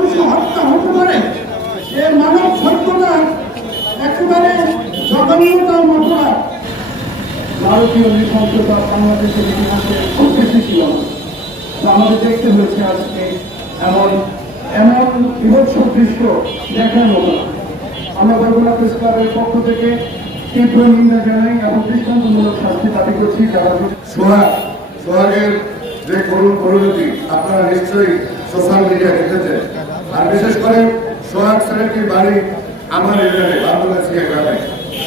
নৃশংস হত্যা হতে পারে, এ মানব সভ্যতার একেবারে জঘন্যতার মতো। ভারতীয় নৃশংসতা বাংলাদেশের ইতিহাসে খুব বেশি ছিল না, আমাদের দেখতে হয়েছে আজকে এমন এমন বিভৎস দৃশ্য দেখার মতো। আমরা বরগুনা প্রেস ক্লাবের পক্ষ থেকে তীব্র নিন্দা জানাই এবং দৃষ্টান্তমূলক শাস্তি দাবি করছি। যারা সোহাগের যে করুণ পরিণতি আপনারা নিশ্চয়ই সোশ্যাল মিডিয়া দেখেছেন, আর বিশেষ করে সোহাগ ছেলেটির বাড়ি আমার এলাকায় বান্দোলাসিয়া গ্রামে।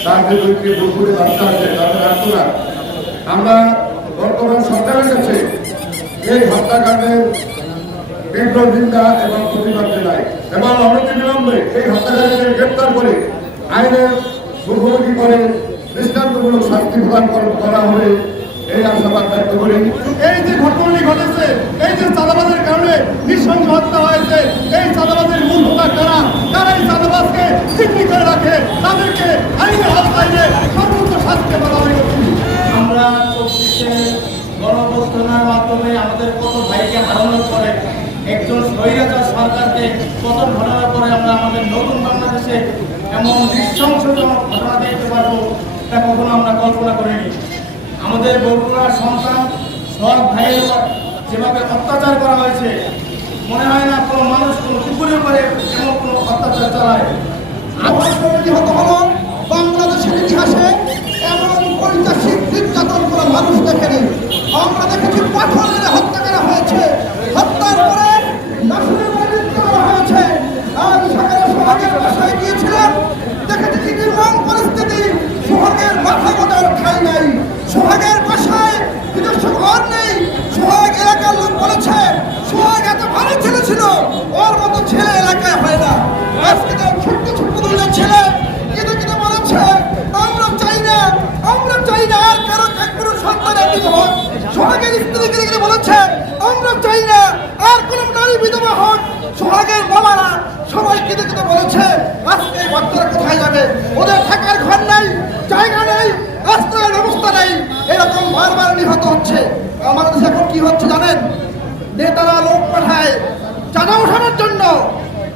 তার যে দুইটি বুলবুলি বাচ্চা আছে তাদের আত্মরা আমরা বর্তমান সরকারের কাছে এই হত্যাকাণ্ডের তীব্র নিন্দা এবং প্রতিবাদ জানাই এবং অনতিবিলম্বে এই হত্যাকারীদের গ্রেপ্তার করে আইনের মুখোমুখি করে দৃষ্টান্তমূলক শাস্তি প্রদান করা হবে এই আশাবাদ ব্যক্ত করি। এই যে ঘটনাটি ঘটেছে, এই যে চাঁদাবাজের কারণে নৃশংস হত্যা হয়েছে, এই চাঁদাবাজের মূল হোতা কারা, তারা এই চাঁদাবাজকে চিহ্নি করে রাখে, তাদেরকে আইনের আওতায় সর্বোচ্চ শাস্তি বলা হয়েছে। আমরা ২৪শে গণঅভ্যুত্থানের মাধ্যমে আমাদের কত ভাইকে হারানোর পরে একজন স্বৈরাচার সরকারকে পতন ঘটানোর পরে আমরা আমাদের নতুন বাংলাদেশে এমন নৃশংসজনক ঘটনা দেখতে পারবো, এটা কখনো আমরা কল্পনা করিনি। আমাদের বরগুনার সন্তান সৎ ভাইয়ের উপর যেভাবে অত্যাচার করা হয়েছে, মনে হয় না কোনো মানুষ কোনো কুকুরের উপরে এমন কোনো অত্যাচার চালায়। বাংলাদেশের ইতিহাসে এমন পরিচাষিক নির্যাতন করা মানুষ দেখেনি। আমরা দেখেছি পাথর মেরে হত্যা করা হয়েছে, হত্যার পরে লাশের উপরে করা হয়েছে। আর সকালে সোহাগের বাসায় গিয়েছিলাম, দেখেছি কি নির্মম পরিস্থিতি। সোহাগের মাথা গোটার ঠাঁই নাই, সোহাগের বাসায় নিজস্ব ঘর নেই। সোহাগ এলাকার লোক বলেছে সোহাগ এত ভালো ছেলে ছিল, ওর মতো ছেলে এলাকায় হয় না। আজকে তার ছোট্ট ছোট্ট দুটো ছেলে কেঁদে বলেছে আমরা চাই না আর কারো কোনো সন্তান বিধবা হোক। সোহাগের স্ত্রী কেঁদে বলেছে আমরা চাই না আর কোনো নারী বিধবা হোক। সোহাগের বাবারা সবাই কেঁদে বলেছে আজকে এই বাচ্চারা কোথায় যাবে, ওদের থাকার ঘর নাই, জায়গা নেই, রাস্তার ব্যবস্থা নেই। এরকম বারবার নিহত হচ্ছে। আমাদের দেশে এখন কি হচ্ছে জানেন? নেতারা লোক পাঠায় চাঁদা ওঠানোর জন্য,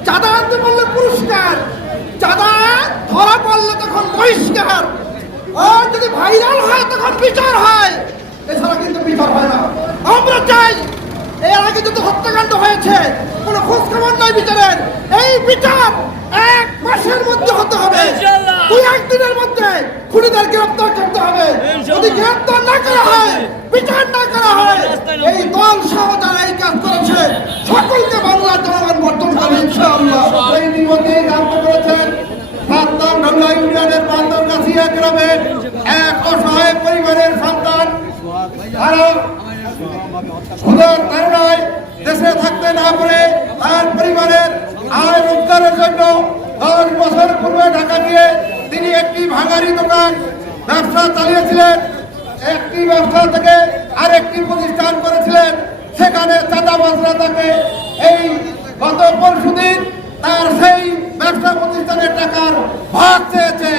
চাঁদা আনতে পারলে পুরস্কার, চাঁদা ধরা পড়লে তখন বহিষ্কার, আর যদি ভাইরাল হয় তখন বিচার হয়, এছাড়া কিন্তু বিচার হয় না। আমরা চাই এর আগে যত হত্যাকাণ্ড হয়েছে কোনো খোঁজ খবর নাই বিচারের, এই বিচার 1 মাসের মধ্যে হতে হবে, 2-1 দিনের মধ্যে খুনিদের গ্রেপ্তার করতে হবে। যদি গ্রেপ্তার না করা হয়, বিচার না করা হয়, এই দল সহ যারা এই কাজ করেছে সকলকে বাংলার জনগণ বর্জন করবে ইনশাআল্লাহ। এই নিমন্ত্রণে জানতে পেরেছেন সাতদাম ঢাকা ইউনিয়নের বান্দরগাছিয়া গ্রামের এক অসহায় পরিবারের সন্তান ক্ষুধার তাড়নায় দেশে থাকতে না পারে তার পরিবারের আয় রোজগারের জন্য 10 বছর পূর্বে ঢাকা গিয়ে তিনি একটি ভাঙারি দোকান ব্যবসা চালিয়েছিলেন। একটি ব্যবসা থেকে আরেকটি প্রতিষ্ঠান করেছিলেন। সেখানে চাঁদাবাজরা তাকে এই গত পরশুদিন তার সেই ব্যবসা প্রতিষ্ঠানের টাকার ভাগ চেয়েছে।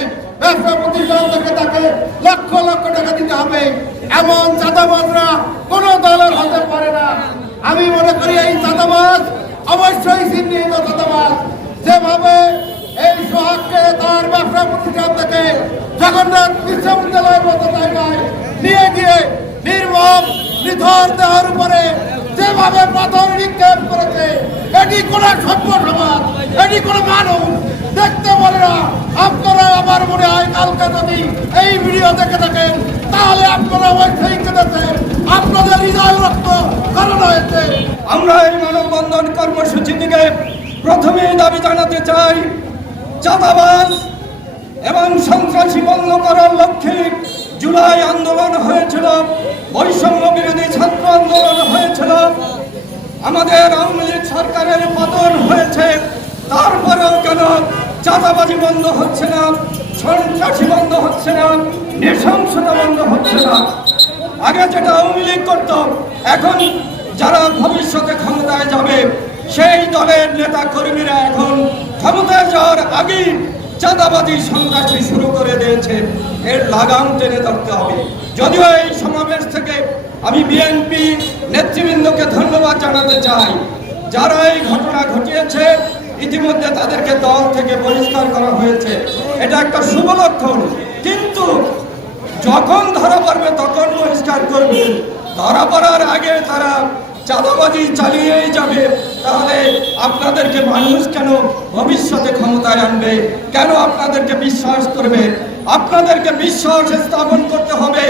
ব্যবসা প্রতিষ্ঠান থেকে তাকে লক্ষ লক্ষ টাকা দিতে হবে। এমন চাঁদাবাজরা কোন দলের হতে পারে না। আমি মনে করি এই চাঁদাবাজ অবশ্যই চিহ্নিত চাঁদাবাজ। যেভাবে এই সোহাগকে তার ব্যবসা প্রতিষ্ঠান থেকে জগন্নাথ বিশ্ববিদ্যালয়ের মতো জায়গায় নিয়ে গিয়ে নির্মম নিথর দেহের উপরে যেভাবে পাথর নিক্ষেপ করেছে, এটি কোন সভ্য সমাজ, এটি কোন মানুষ দেখতে পারে না। আপনারা আমার মনে হয় কালকে যদি এই ভিডিও দেখে থাকেন তাহলে আপনারা অবশ্যই কেঁদেছেন, আপনাদের হৃদয় রক্ত কারণ হয়েছে। আমরা এই মানববন্ধন কর্মসূচি থেকে প্রথমে দাবি জানাতে চাই, চাঁদাবাজ এবং সন্ত্রাসী বন্ধ করার লক্ষ্যে জুলাই আন্দোলন হয়েছিল, বৈষম্য বিরোধী ছাত্র আন্দোলন হয়েছিল, আমাদের আওয়ামী লীগ সরকারের পতন হয়েছে। তারপরেও কেন চাঁদাবাজি বন্ধ হচ্ছে না, সন্ত্রাসী বন্ধ হচ্ছে না, নৃশংসতা বন্ধ হচ্ছে না? আগে যেটা আওয়ামী লীগ করত, এখন যারা ভবিষ্যতে ক্ষমতায় যাবে সেই দলের নেতা কর্মীরা এখন ক্ষমতায় যাওয়ার আগেই চাঁদাবাজি সন্ত্রাসী শুরু করে দিয়েছে। এর লাগাম টেনে ধরতে হবে। যদিও এই সমাবেশ থেকে আমি বিএনপি নেতৃবৃন্দকে ধন্যবাদ জানাতে চাই, যারা এই ঘটনা ঘটিয়েছে ইতিমধ্যে তাদেরকে দল থেকে বহিষ্কার করা হয়েছে। এটা একটা শুভ লক্ষণ, কিন্তু যখন ধরা পড়বে তখন বহিষ্কার করবে, ধরা পড়ার আগে তারা চাঁদাবাজি চালিয়েই যাবে, তাহলে আপনাদেরকে মানুষ কেন ভবিষ্যতে ক্ষমতায় আনবে? কেন আপনাদেরকে বিশ্বাস করবে? আপনাদেরকে বিশ্বাস স্থাপন করতে হবে